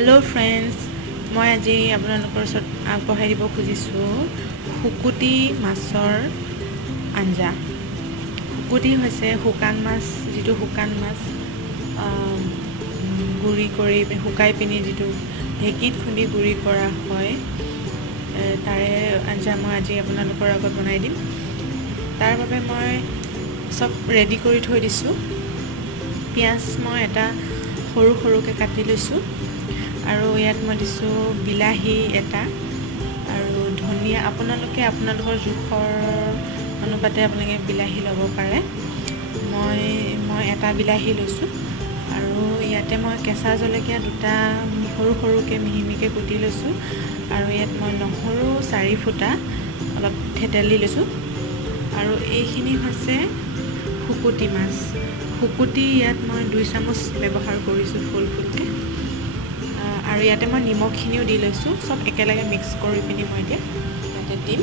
Hello friends मैं आज आपनलोকৰ ওচৰত আগবঢ়াই দিব খুজিছোঁ শুকুতি মাছৰ আঞ্জা। শুকুতি হৈছে শুকান মাছ, যিটো শুকান মাছ গুড়ি কৰি শুকাই পিনি যিটো ঢেঁকীত খুন্দি গুড়ি কৰা হয়, তাৰে আঞ্জা মই আজি আপোনালোকৰ আগত বনাই দিম। তাৰ বাবে মই সব ৰেডি কৰি থৈ দিছোঁ। পিঁয়াজ মই এটা সৰু সৰুকৈ কাটি লৈছোঁ আৰু ইয়াত মই দিছোঁ বিলাহী এটা আৰু ধনিয়া। আপোনালোকৰ জোখৰ অনুপাতে আপোনালোকে বিলাহী ল'ব পাৰে। মই এটা বিলাহী লৈছোঁ আৰু ইয়াতে মই কেঁচা জলকীয়া দুটা সৰু সৰুকৈ মিহি কুটি লৈছোঁ আৰু ইয়াত মই নহৰু 4 ফুটা অলপ থেতেলি লৈছোঁ আৰু এইখিনি হৈছে শুকুতি মাছ। শুকুতি ইয়াত মই 2 চামুচ ব্যৱহাৰ কৰিছোঁ ফুল ফুটকৈ আৰু ইয়াতে মই নিমখখিনিও দি লৈছোঁ। সব একেলগে মিক্স কৰি পিনি মই এতিয়া ইয়াতে দিম।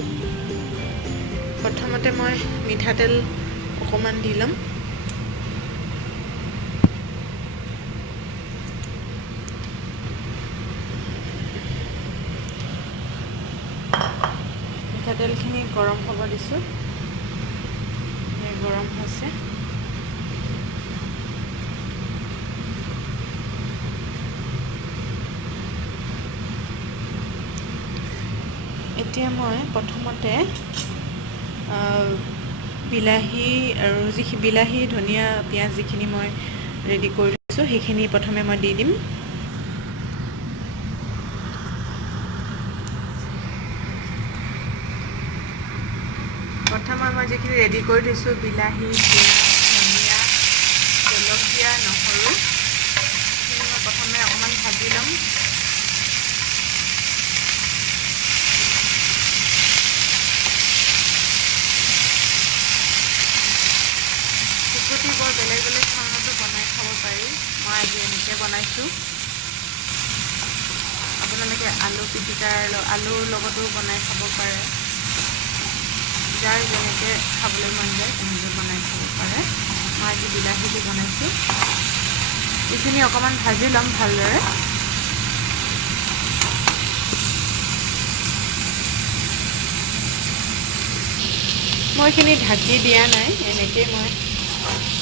প্ৰথমতে মই মিঠাতেল অকণমান দি ল'ম। মিঠাতেলখিনি গৰম হ'ব দিছোঁ। গৰম হৈছে। এতিয়া মই প্ৰথমতে বিলাহী আৰু বিলাহী ধনিয়া পিঁয়াজ যিখিনি মই ৰেডি কৰি থৈছোঁ সেইখিনি প্ৰথমে মই দি দিম। প্ৰথমে মই যিখিনি ৰেডি কৰি থৈছোঁ বিলাহী, পিঁয়াজ, ধনিয়া, জলকীয়া, নহৰু, সেইখিনি মই প্ৰথমে অকণমান ভাজি ল'ম। শুকুতি বৰ বেলেগ বেলেগ ধৰণতো বনাই খাব পাৰি। মই আজি এনেকৈ বনাইছোঁ। আপোনালোকে আলুৰ লগতো বনাই খাব পাৰে। যাৰ যেনেকৈ খাবলৈ মন যায় তেনেকৈ বনাই খাব পাৰে। মই আজি বিলাহী দি বনাইছোঁ। এইখিনি অকণমান ভাজি ল'ম ভালদৰে। মই এইখিনি ঢাকি দিয়া নাই, এনেকৈয়ে মই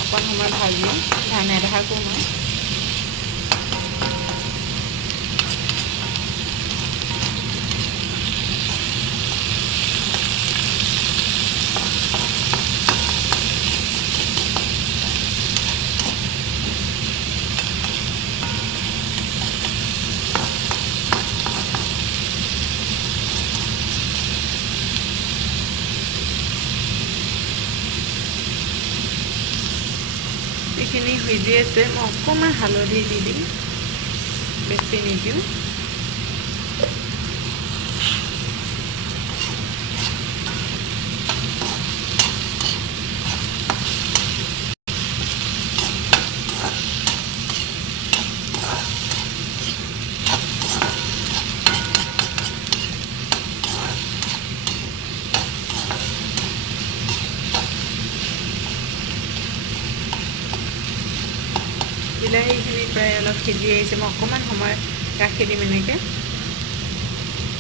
অকণ সময় ভাজিম, নেঢাকোঁ মই। এইখিনি সিজি আছে। মই অকণমান হালধি দি দিম, বেছি নিদিওঁ। বিলাহীখিনি প্ৰায় অলপ সিজি আহিছে। মই অকণমান সময় ৰাখি দিম এনেকৈ।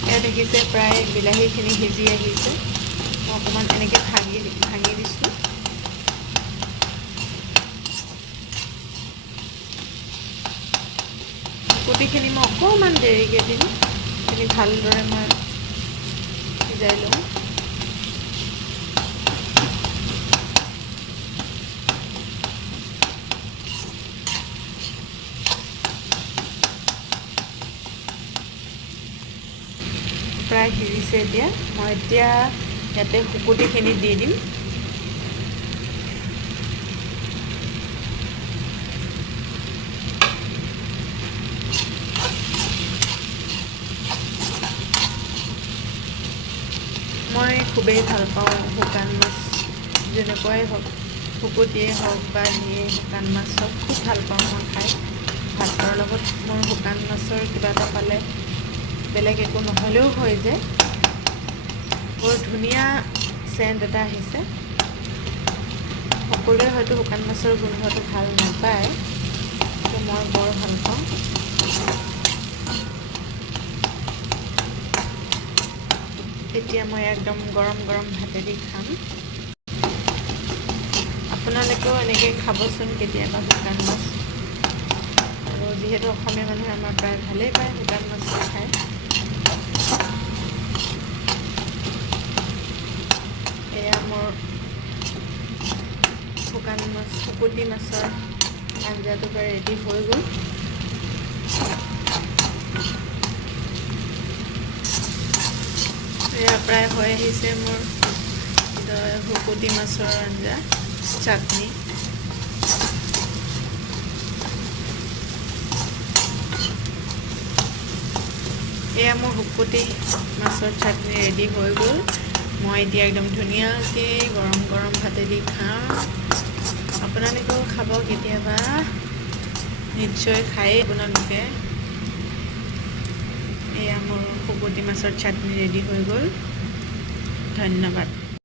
এয়া দেখিছে প্ৰায় বিলাহীখিনি সিজি আহিছে। মই অকণমান এনেকৈ ভাঙি দিছোঁ। শুকুতিখিনি মই অকণমান দেৰিকৈ দিম। সেইখিনি ভালদৰে মই সিজাই লওঁ। প্ৰায় সিজিছে। মই ইয়াতে শুকুতিখিনি দি দিম। মই খুবেই ভাল পাওঁ শুকান মাছ, যেনেকুৱাই হওক, শুকুতিয়ে হওক বা যিয়ে শুকান মাছ হওক, খুব ভাল পাওঁ মই খাই। ভাতৰ লগত মোৰ শুকান মাছৰ কিবা এটা পালে বেলেগ একো নহ'লেও হৈ যায়। বৰ ধুনীয়া চেণ্ট এটা আহিছে। সকলোৱে হয়তো শুকান মাছৰ গোন্ধটো ভাল নাপায়, কিন্তু মই বৰ ভাল পাওঁ। তেতিয়া মই একদম গৰম গৰম ভাতেদি খাম। আপোনালোকেও এনেকৈ খাবচোন কেতিয়াবা শুকান মাছ। আৰু যিহেতু অসমীয়া মানুহে আমাৰ প্ৰায় ভালেই পায় শুকান মাছ খায়। এয়া মোৰ শুকান মাছ, শুকতি মাছৰ আঞ্জাটো প্ৰায় ৰেডি হৈ গ'ল। এয়া প্ৰায় হৈ আহিছে মোৰ শুকতি মাছৰ আঞ্জা চাটনি। এয়া মোৰ শুকতি মাছৰ চাটনি ৰেডি হৈ গ'ল। মই এতিয়া একদম ধুনীয়াকৈ গৰম গৰম ভাতেদি খাম। আপোনালোকেও খাব কেতিয়াবা, নিশ্চয় খায়েই আপোনালোকে। এয়া মোৰ শুকতি মাছৰ চাটনি ৰেডি হৈ গ'ল। ধন্যবাদ।